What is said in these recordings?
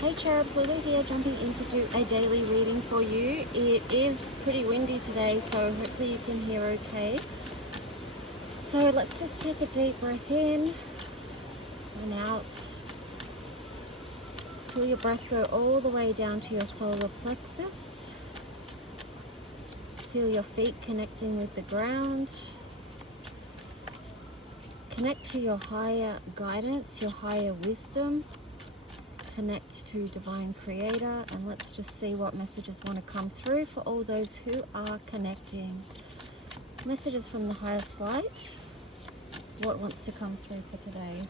Hey Cherubs, Lulu here, jumping in to do a daily reading for you. It is pretty windy today, so hopefully you can hear okay. So let's just take a deep breath in and out. Feel your breath go all the way down to your solar plexus. Feel your feet connecting with the ground. Connect to your higher guidance, your higher wisdom. Connect to Divine Creator, and let's just see what messages want to come through for all those who are connecting. Messages from the highest light. What wants to come through for today?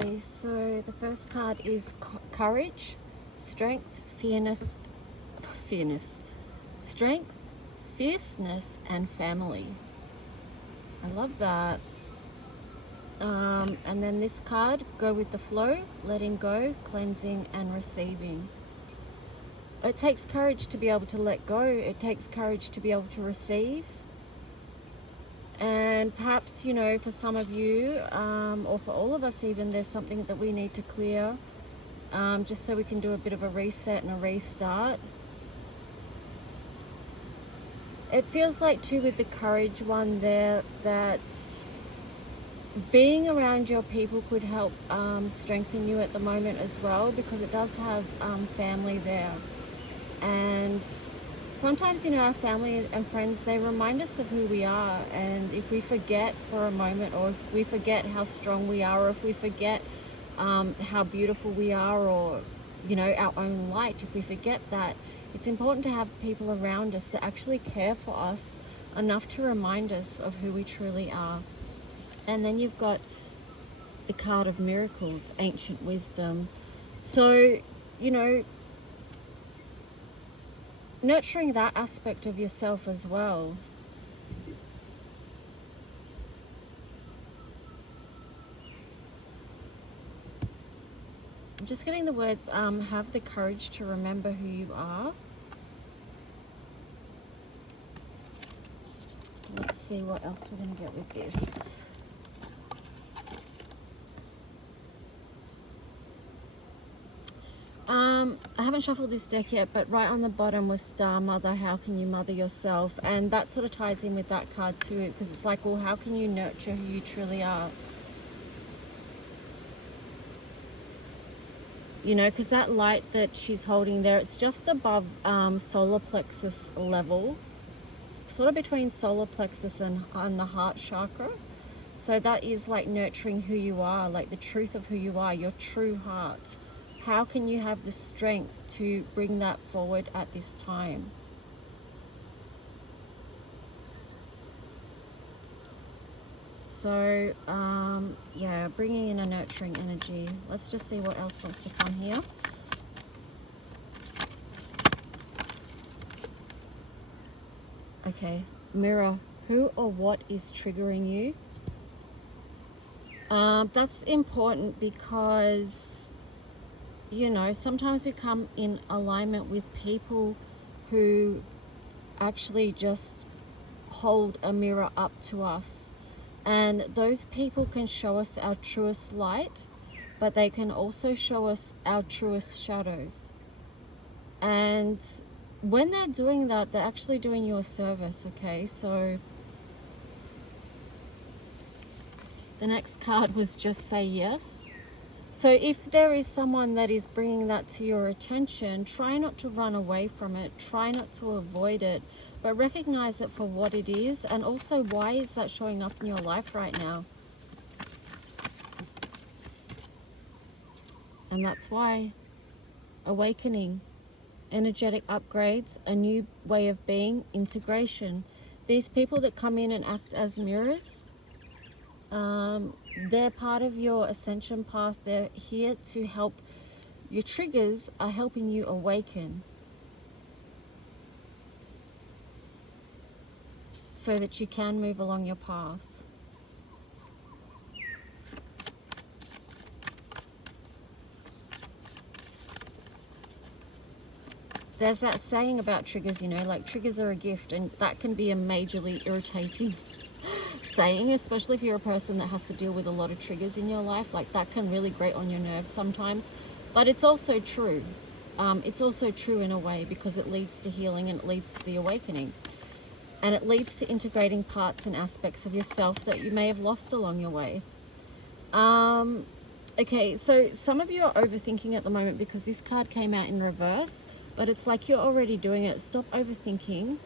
Okay, so the first card is courage, strength, strength, fierceness, and family. I love that. And then this card, go with the flow, letting go, cleansing, and receiving. It takes courage to be able to let go. It takes courage to be able to receive. And perhaps, you know, for some of you, or for all of us even, there's something that we need to clear, just so we can do a bit of a reset and a restart. It feels like too with the courage one there that being around your people could help strengthen you at the moment as well, because it does have family there. And sometimes, you know, our family and friends, they remind us of who we are. And if we forget for a moment, or if we forget how strong we are, or if we forget how beautiful we are, or, you know, our own light, if we forget that, it's important to have people around us that actually care for us enough to remind us of who we truly are. And then you've got the card of miracles, ancient wisdom. So, you know, nurturing that aspect of yourself as well. I'm just getting the words, have the courage to remember who you are. Let's see what else we're going to get with this. I haven't shuffled this deck yet, but right on the bottom was Star Mother, how can you mother yourself? And that sort of ties in with that card too, because it's like, well, how can you nurture who you truly are? You know, because that light that she's holding there, it's just above solar plexus level, sort of between solar plexus and the heart chakra. So that is like nurturing who you are, like the truth of who you are, your true heart. How can you have the strength to bring that forward at this time? So, yeah, bringing in a nurturing energy. Let's just see what else wants to come here. Okay, mirror, who or what is triggering you? That's important because, you know, sometimes we come in alignment with people who actually just hold a mirror up to us. And those people can show us our truest light, but they can also show us our truest shadows. And when they're doing that, they're actually doing you a service, okay? So the next card was just say yes. So if there is someone that is bringing that to your attention, try not to run away from it, try not to avoid it, but recognize it for what it is, and also why is that showing up in your life right now? And that's why. Awakening, energetic upgrades, a new way of being, integration. These people that come in and act as mirrors, they're part of your ascension path. They're here to help. Your triggers are helping you awaken, so that you can move along your path. there's that saying about triggers, you know, like triggers are a gift, and that can be a majorly irritating saying, especially if you're a person that has to deal with a lot of triggers in your life. Like, that can really grate on your nerves sometimes, but it's also true. It's also true in a way, because it leads to healing and it leads to the awakening, and it leads to integrating parts and aspects of yourself that you may have lost along your way. Okay, so some of you are overthinking at the moment because this card came out in reverse, but it's like you're already doing it. Stop overthinking.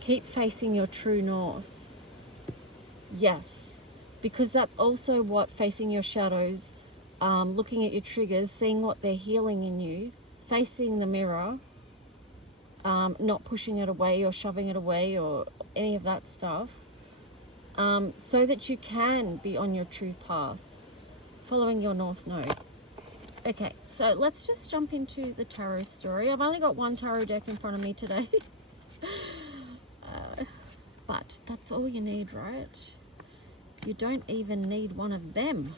Keep facing your true north. Yes, because that's also what facing your shadows, looking at your triggers, seeing what they're healing in you, facing the mirror, not pushing it away or shoving it away or any of that stuff, so that you can be on your true path, following your north node. Okay, so let's just jump into the tarot story. I've only got one tarot deck in front of me today, but that's all you need, right? You don't even need one of them.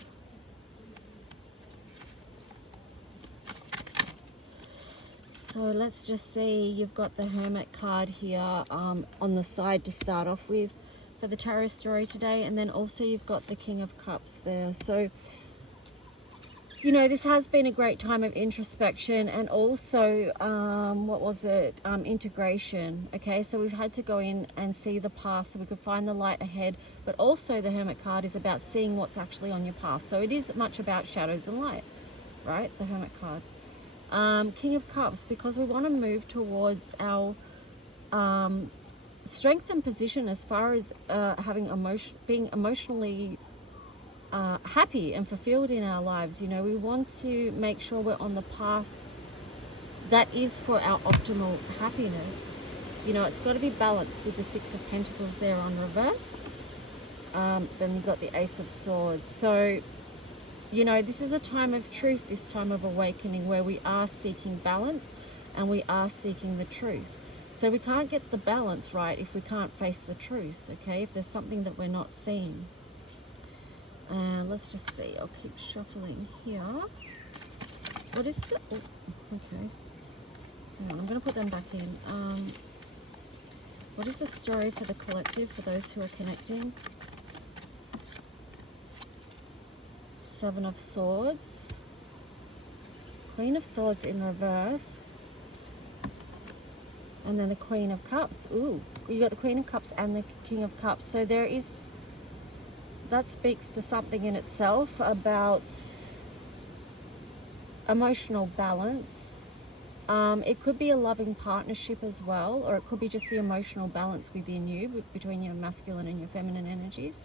So let's just see, you've got the Hermit card here on the side to start off with for the tarot story today, and then also you've got the King of Cups there. So, you know, this has been a great time of introspection and also, integration. Okay, so we've had to go in and see the past so we could find the light ahead, but also the Hermit card is about seeing what's actually on your path. So it is much about shadows and light, right? The Hermit card. King of Cups, because we want to move towards our strength and position as far as being emotionally happy and fulfilled in our lives. You know, we want to make sure we're on the path that is for our optimal happiness. You know, it's got to be balanced with the Six of Pentacles there on reverse. Then you've got the Ace of Swords. So, you know, this is a time of truth, this time of awakening, where we are seeking balance and we are seeking the truth. So we can't get the balance right if we can't face the truth, okay? If there's something that we're not seeing. Let's just see. I'll keep shuffling here. What is the... Oh, okay. Hang on, I'm going to put them back in. What is the story for the collective, for those who are connecting? Seven of Swords. Queen of Swords in reverse. And then the Queen of Cups. Ooh, you got the Queen of Cups and the King of Cups. So there is... that speaks to something in itself about emotional balance. It could be a loving partnership as well, or it could be just the emotional balance within you, between your masculine and your feminine energies.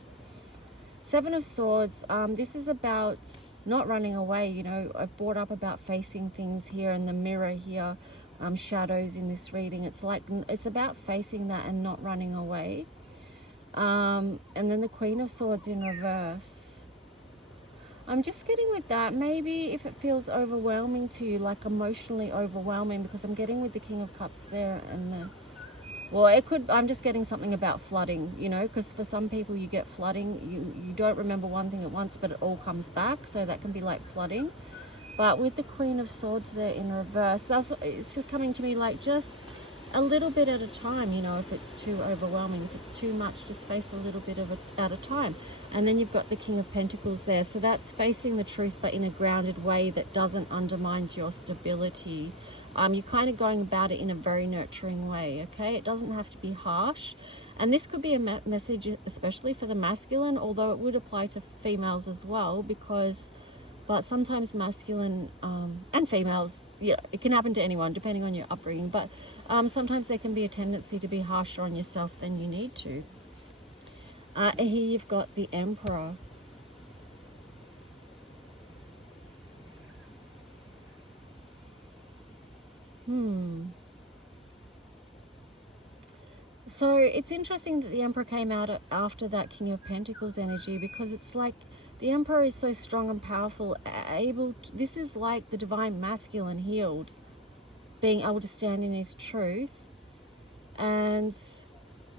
Seven of Swords, this is about not running away. You know, I've brought up about facing things here, and the mirror here, shadows in this reading. It's like, it's about facing that and not running away. And then the Queen of Swords in reverse. I'm just getting with that, maybe if it feels overwhelming to you, like emotionally overwhelming, because I'm getting with the King of Cups there and the... Well, it could... I'm just getting something about flooding, you know, because for some people you get flooding. You don't remember one thing at once, but it all comes back. So that can be like flooding. But with the Queen of Swords there in reverse, it's just coming to me like just a little bit at a time, you know, if it's too overwhelming. If it's too much, just face a little bit of it at a time. And then you've got the King of Pentacles there. So that's facing the truth, but in a grounded way that doesn't undermine your stability. You're kind of going about it in a very nurturing way, okay? It doesn't have to be harsh. And this could be a message especially for the masculine, although it would apply to females as well, but sometimes masculine and females, yeah, it can happen to anyone depending on your upbringing, but sometimes there can be a tendency to be harsher on yourself than you need to. And here you've got the Emperor. So it's interesting that the Emperor came out after that King of Pentacles energy, because it's like the Emperor is so strong and powerful, this is like the divine masculine healed, being able to stand in his truth. And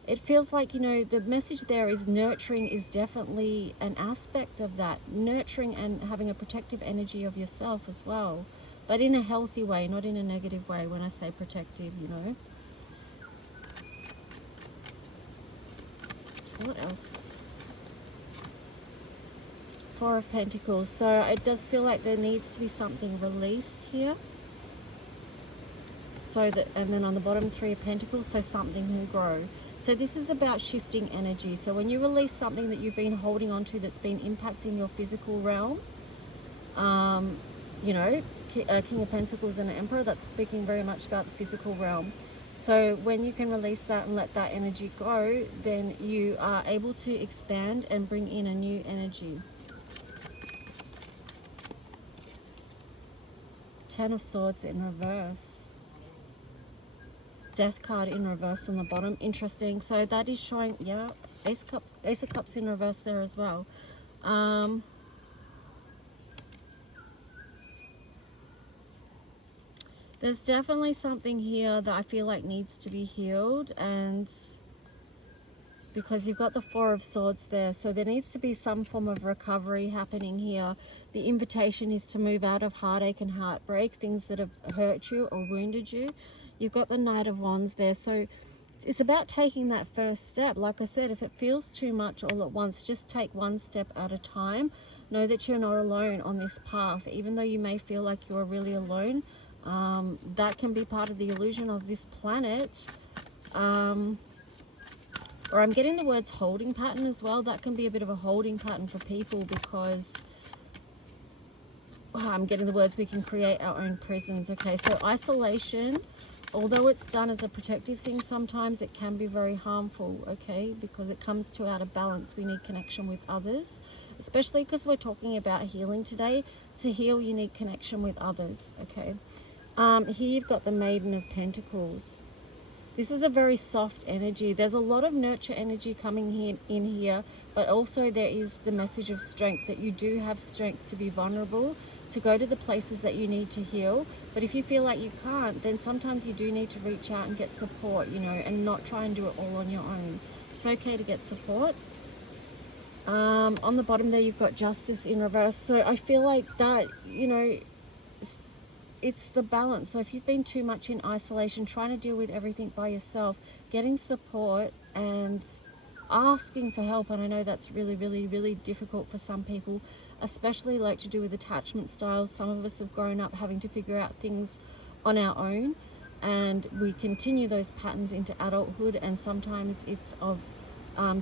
it feels like, you know, the message there is nurturing is definitely an aspect of that. Nurturing and having a protective energy of yourself as well. but in a healthy way, not in a negative way when I say protective, you know. What else? Four of Pentacles. So it does feel like there needs to be something released here. So that, and then on the bottom, Three of Pentacles, so something can grow. So this is about shifting energy. So when you release something that you've been holding on to that's been impacting your physical realm, you know, King of Pentacles and the Emperor, that's speaking very much about the physical realm. So when you can release that and let that energy go, then you are able to expand and bring in a new energy. Ten of Swords in reverse. Death card in reverse on the bottom. Interesting. So that is showing, yeah, Ace of Cups in reverse there as well. There's definitely something here that I feel like needs to be healed, and because you've got the Four of Swords there, so there needs to be some form of recovery happening here. The invitation is to move out of heartache and heartbreak, things that have hurt you or wounded you. You've got the Knight of Wands there, so it's about taking that first step. Like I said, if it feels too much all at once, just take one step at a time. Know that you're not alone on this path, even though you may feel like you're really alone. That can be part of the illusion of this planet. Or I'm getting the words holding pattern as well. That can be a bit of a holding pattern for people, because I'm getting the words we can create our own prisons. Okay, so isolation, although it's done as a protective thing, sometimes it can be very harmful, okay, because it comes to out of balance. We need connection with others, especially because we're talking about healing today. To heal, you need connection with others, okay. Here you've got the Maiden of Pentacles. This is a very soft energy. There's a lot of nurture energy coming in here, but also there is the message of strength, that you do have strength to be vulnerable, to go to the places that you need to heal. But if you feel like you can't, then sometimes you do need to reach out and get support, you know, and not try and do it all on your own. It's okay to get support. On the bottom there, you've got Justice in reverse. So I feel like that, you know, it's the balance. So if you've been too much in isolation, trying to deal with everything by yourself, getting support and asking for help, and I know that's really, really, really difficult for some people, especially like to do with attachment styles. Some of us have grown up having to figure out things on our own, and we continue those patterns into adulthood, and sometimes it's of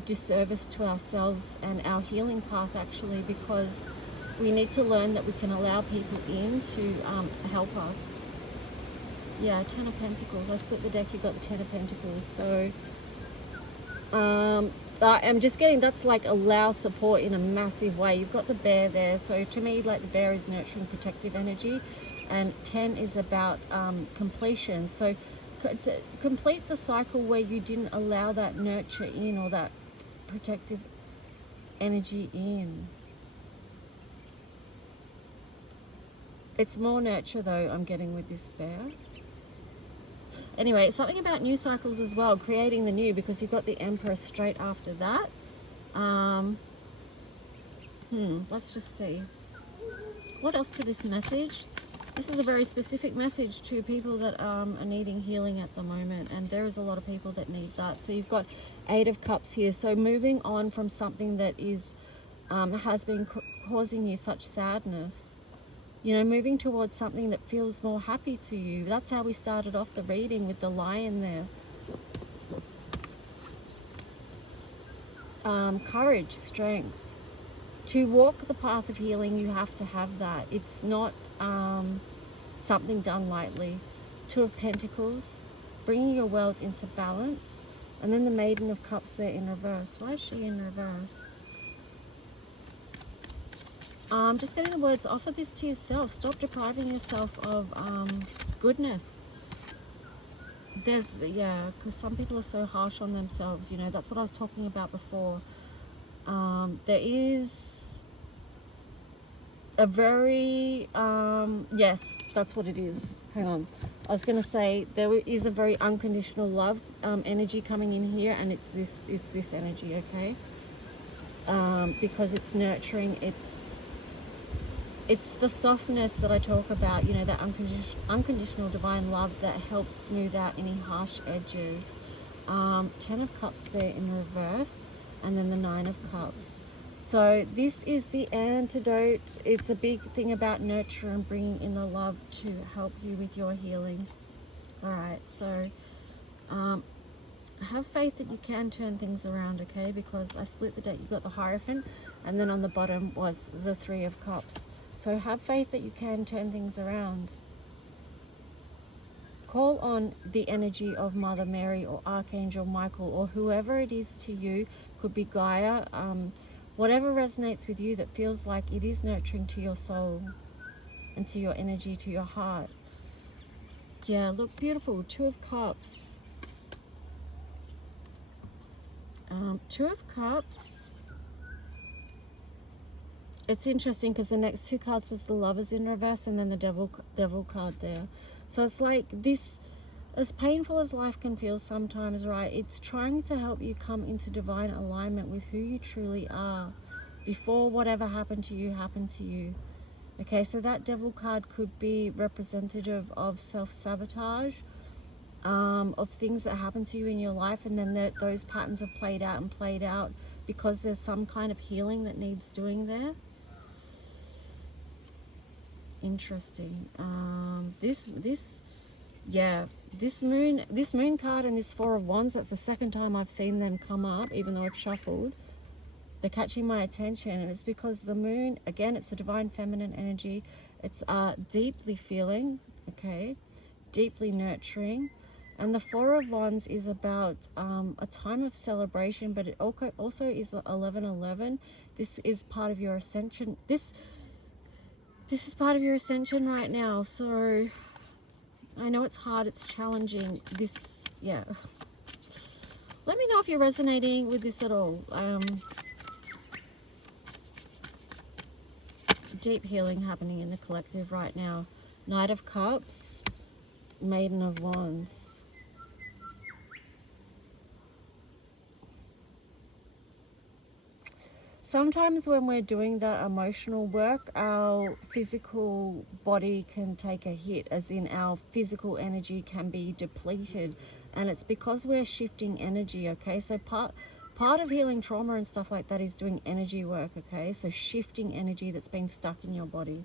disservice to ourselves and our healing path, actually, because we need to learn that we can allow people in to help us. Yeah, Ten of Pentacles. I split the deck, you've got the Ten of Pentacles. So I'm just getting, that's like allow support in a massive way. You've got the Bear there. So to me, like, the Bear is nurturing protective energy, and 10 is about completion. So to complete the cycle where you didn't allow that nurture in, or that protective energy in. It's more nurture though, I'm getting with this Bear. Anyway, something about new cycles as well, creating the new, because you've got the Emperor straight after that. Let's just see. What else to this message? This is a very specific message to people that are needing healing at the moment, and there is a lot of people that need that. So you've got Eight of Cups here. So moving on from something that is has been causing you such sadness. You know, moving towards something that feels more happy to you. That's how we started off the reading with the Lion there. Courage, strength. To walk the path of healing, you have to have that. It's not something done lightly. Two of Pentacles, bringing your world into balance. And then the Maiden of Cups there in reverse. Why is she in reverse? Just getting the words, offer this to yourself. Stop depriving yourself of goodness. Yeah, because some people are so harsh on themselves, you know. That's what I was talking about before. There is a very, yes, that's what it is. Hang on. I was going to say, there is a very unconditional love energy coming in here, and it's this energy, okay? Because it's nurturing, it's the softness that I talk about, you know, that unconditional divine love that helps smooth out any harsh edges. 10 of Cups there in reverse, and then the 9 of Cups. So this is the antidote. It's a big thing about nurture and bringing in the love to help you with your healing. All right, so have faith that you can turn things around, okay? Because I split the deck. You got the Hierophant, and then on the bottom was the 3 of Cups. So have faith that you can turn things around. Call on the energy of Mother Mary or Archangel Michael or whoever it is to you. Could be Gaia. Whatever resonates with you that feels like it is nurturing to your soul and to your energy, to your heart. Yeah, look, beautiful. 2 of Cups. 2 of Cups. It's interesting because the next 2 cards was the Lovers in reverse and then the Devil card there. So it's like this, as painful as life can feel sometimes, right? It's trying to help you come into divine alignment with who you truly are before whatever happened to you happened to you. Okay, so that Devil card could be representative of self-sabotage, of things that happen to you in your life, and then those patterns have played out because there's some kind of healing that needs doing there. Interesting. This moon card and this 4 of Wands, that's the second time I've seen them come up, even though I've shuffled. They're catching my attention, and it's because the moon, again, it's the divine feminine energy. It's deeply feeling, okay, deeply nurturing. And the 4 of Wands is about a time of celebration, but it also is the 11:11. This is part of your ascension. This is part of your ascension right now. So I know it's hard, it's challenging. Yeah. Let me know if you're resonating with this at all. Deep healing happening in the collective right now. Knight of Cups, Maiden of Wands. Sometimes when we're doing that emotional work, our physical body can take a hit, as in our physical energy can be depleted. And it's because we're shifting energy, okay? So part of healing trauma and stuff like that is doing energy work, okay? So shifting energy that's been stuck in your body.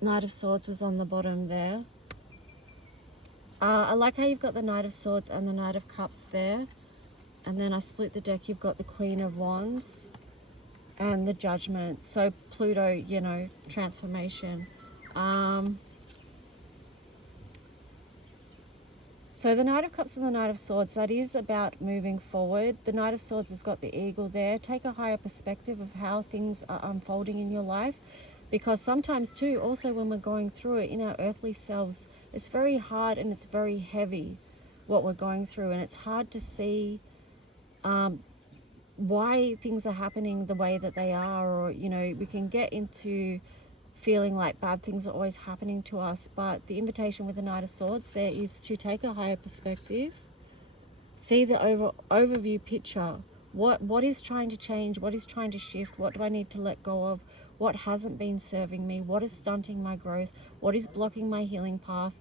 Knight of Swords was on the bottom there. I like how you've got the Knight of Swords and the Knight of Cups there. And then I split the deck, you've got the Queen of Wands and the Judgment. So Pluto, you know, transformation. So the Knight of Cups and the Knight of Swords, that is about moving forward. The Knight of Swords has got the eagle there. Take a higher perspective of how things are unfolding in your life. Because sometimes too, also when we're going through it in our earthly selves, it's very hard and it's very heavy what we're going through. And it's hard to see why things are happening the way that they are. Or, you know, we can get into feeling like bad things are always happening to us. But the invitation with the Knight of Swords there is to take a higher perspective. See the overview picture. What is trying to change? What is trying to shift? What do I need to let go of? What hasn't been serving me? What is stunting my growth? What is blocking my healing path?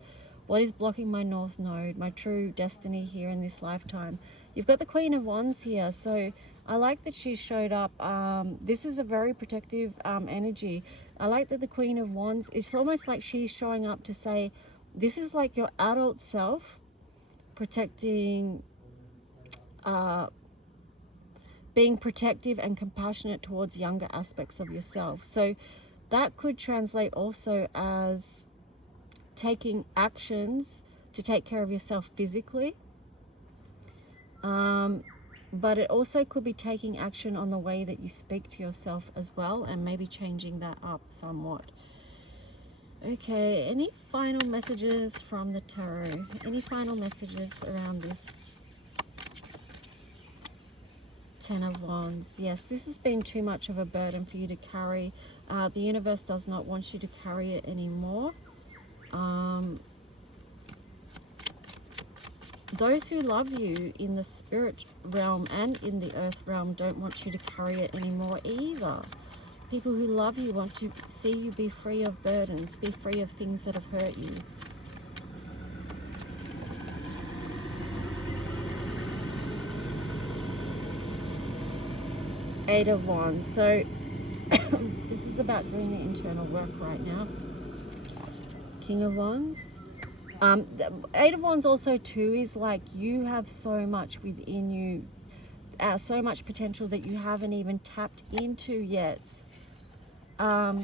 What is blocking my North Node, my true destiny here in this lifetime? You've got the Queen of Wands here, so I like that she showed up. This is a very protective energy. I like that the Queen of Wands, it's almost like she's showing up to say, this is like your adult self protecting, being protective and compassionate towards younger aspects of yourself. So that could translate also as taking actions to take care of yourself physically. But it also could be taking action on the way that you speak to yourself as well, and maybe changing that up somewhat. Okay, any final messages from the tarot? Any final messages around this? 10 of Wands. Yes, this has been too much of a burden for you to carry. The universe does not want you to carry it anymore. those who love you in the spirit realm and in the earth realm don't want you to carry it anymore either. People who love you want to see you be free of burdens, be free of things that have hurt you. Eight of Wands. So this is about doing the internal work right now. King of Wands. The Eight of Wands also too is like you have so much within you, so much potential that you haven't even tapped into yet. You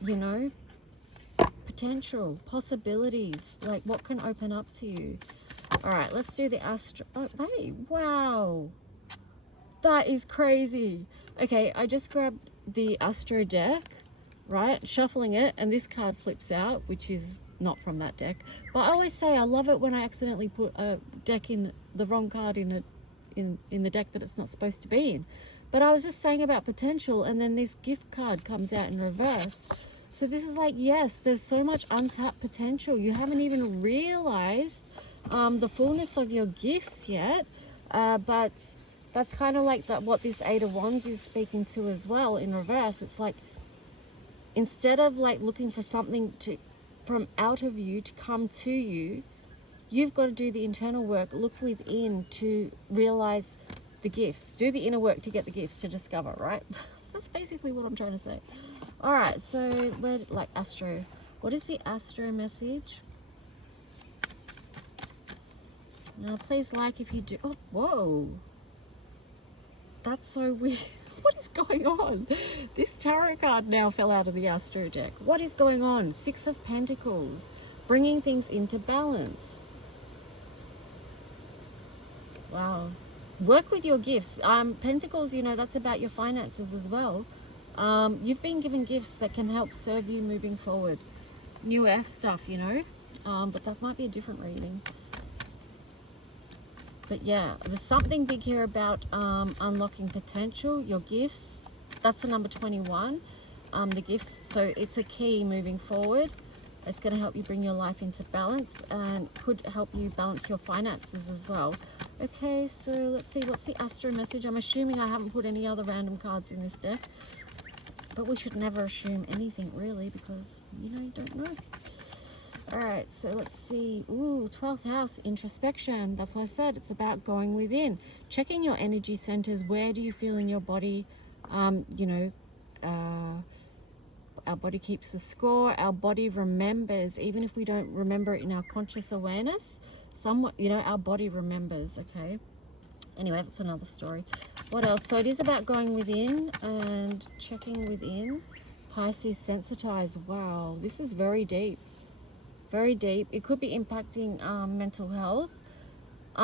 know, potential, possibilities, like what can open up to you. All right, let's do the Astro. Oh, hey, wow. That is crazy. Okay, I just grabbed the Astro deck, right? Shuffling it, and this card flips out, which is not from that deck. But I always say I love it when I accidentally put a deck in, the wrong card in the deck that it's not supposed to be in. But I was just saying about potential, and then this gift card comes out in reverse. So this is like, yes, there's so much untapped potential. You haven't even realized the fullness of your gifts yet, but that's kind of like that what this Eight of Wands is speaking to as well in reverse. It's like, instead of like looking for something from out of you to come to you, you've got to do the internal work, look within to realize the gifts, do the inner work to get the gifts, to discover, right? That's basically what I'm trying to say. All right, so we're like Astro. What is the Astro message? Now, please like if you do. Oh, whoa. That's so weird. What is going on? This tarot card now fell out of the Astro deck. What is going on? Six of Pentacles. Bringing things into balance. Wow. Work with your gifts. Pentacles, you know, that's about your finances as well. You've been given gifts that can help serve you moving forward. New Earth stuff, you know. But that might be a different reading. But yeah, there's something big here about unlocking potential, your gifts. That's the number 21, the gifts. So it's a key moving forward. It's going to help you bring your life into balance and could help you balance your finances as well. Okay, so let's see, what's the Astro message? I'm assuming I haven't put any other random cards in this deck. But we should never assume anything really, because, you know, you don't know. All right, so let's see. Ooh, 12th house, introspection. That's what I said. It's about going within, checking your energy centers. Where do you feel in your body? You know, our body keeps the score. Our body remembers, even if we don't remember it in our conscious awareness. Somewhat, you know, our body remembers. Okay. Anyway, that's another story. What else? So it is about going within and checking within. Pisces, sensitized. Wow, this is very deep. Very deep. It could be impacting mental health.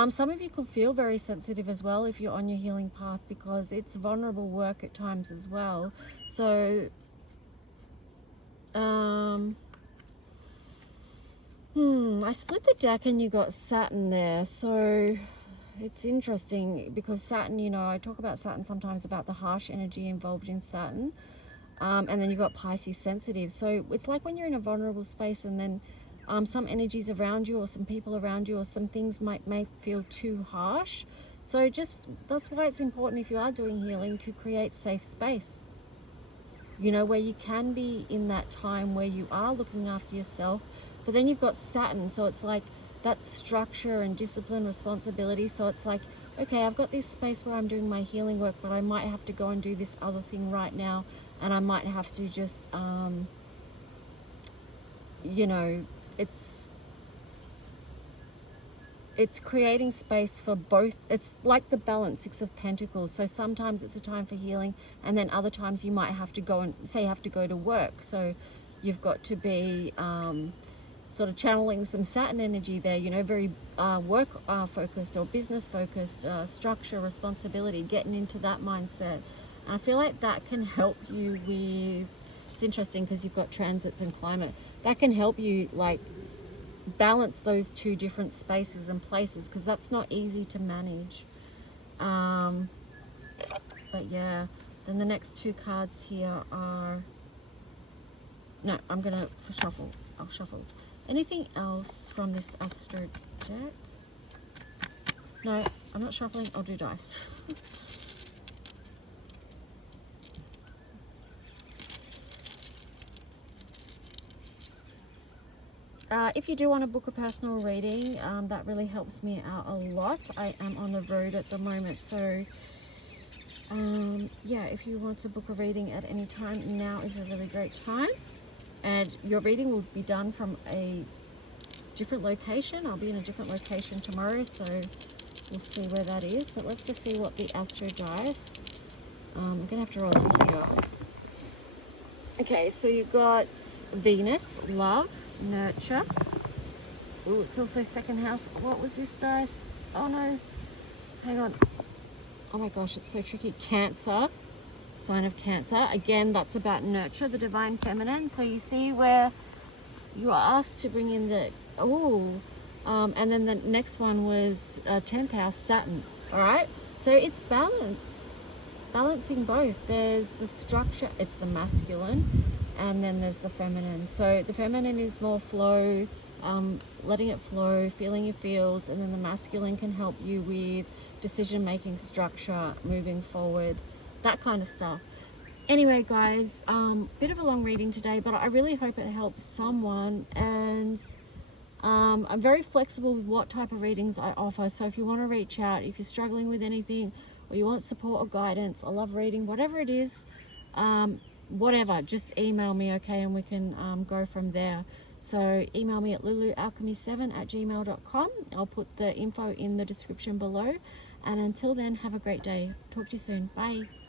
Some of you could feel very sensitive as well if you're on your healing path, because it's vulnerable work at times as well. So I split the deck and you got Saturn there. So it's interesting because Saturn, you know, I talk about Saturn sometimes, about the harsh energy involved in Saturn. And then you've got Pisces, sensitive. So it's like when you're in a vulnerable space, and then some energies around you or some people around you or some things might feel too harsh. So just, that's why it's important, if you are doing healing, to create safe space, you know, where you can be in that time where you are looking after yourself. But then you've got Saturn, so it's like that structure and discipline, responsibility. So it's like, okay, I've got this space where I'm doing my healing work, but I might have to go and do this other thing right now, and I might have to just you know, it's creating space for both. It's like the balance, Six of Pentacles. So sometimes it's a time for healing, and then other times you might have to go and, say you have to go to work. So you've got to be sort of channeling some Saturn energy there, you know, very work focused or business focused, structure, responsibility, getting into that mindset. And I feel like that can help you with, it's interesting because you've got transits and climate. That can help you like balance those two different spaces and places, because that's not easy to manage. But yeah, then the next two cards here are, no, I'm gonna shuffle. I'll shuffle. Anything else from this Astro deck? No, I'm not shuffling. I'll do dice. If you do want to book a personal reading, that really helps me out a lot. I am on the road at the moment, so yeah, if you want to book a reading at any time, now is a really great time. And your reading will be done from a different location. I'll be in a different location tomorrow, so we'll see where that is. But let's just see what the Astro dice. I'm gonna have to roll them here. Okay, so you've got Venus, love, nurture. Oh, it's also second house. What was this dice? Oh no, hang on. Oh my gosh, it's so tricky. Cancer, sign of Cancer. Again, that's about nurture, the divine feminine. So you see where you are asked to bring in the, and then the next one was 10th house, Saturn. All right, so it's balance, balancing both. There's the structure, it's the masculine, and then there's the feminine. So the feminine is more flow, letting it flow, feeling your feels, and then the masculine can help you with decision making, structure, moving forward, that kind of stuff. Anyway guys, bit of a long reading today, but I really hope it helps someone. And I'm very flexible with what type of readings I offer, so if you want to reach out, if you're struggling with anything or you want support or guidance, I love reading, whatever it is, whatever, just email me, okay, and we can go from there. So email me at lulualchemy7@gmail.com. I'll put the info in the description below, and until then, have a great day. Talk to you soon. Bye.